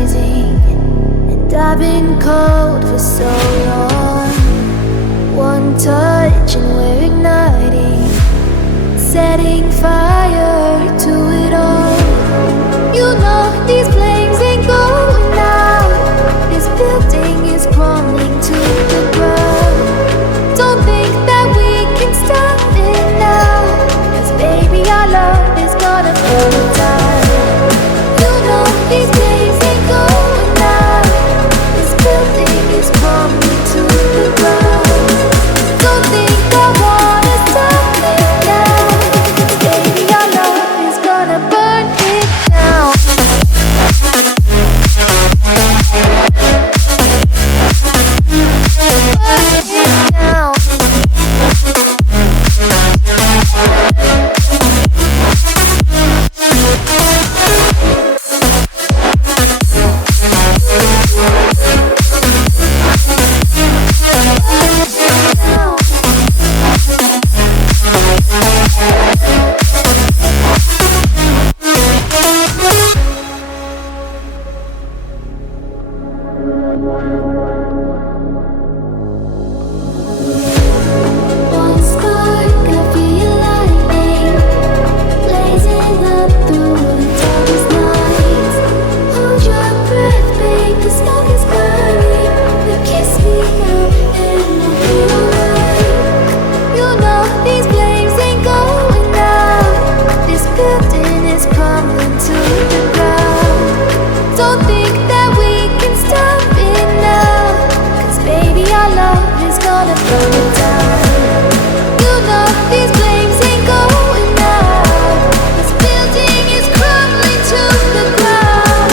rising, and I've been cold for so long. One touch and we're igniting, setting fire to it all. You know these flames ain't going out. This building is crumbling to the ground. Don't think that we can stop it now, 'cause baby our love is gonna burn it down. You know these days ain't going out. This building is crumbling to the ground. Don't think I wanna stop it now, 'cause baby our love is gonna burn it down. Burn it down. One spark, I feel lightning blazing up through the darkest nights. Hold your breath, babe, the smoke is burning. You kiss me now and I'll be alright. You know these flames ain't going out. This building is crumbling to the ground. Don't think that we can stop it now, 'cause baby our love is gonna burn it down. You know these flames ain't going out. This building is crumbling to the ground.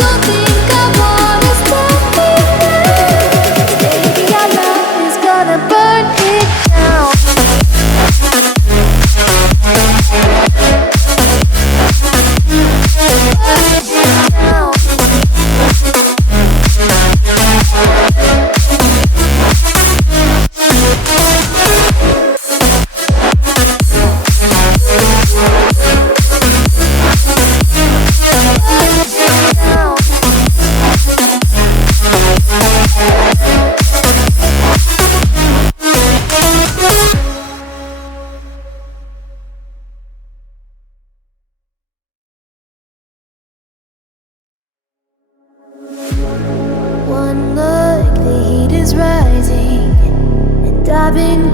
Don't think I wanna stop it now, 'cause baby our love is gonna burn it down. Burn it down. One look, the heat is rising, and I've been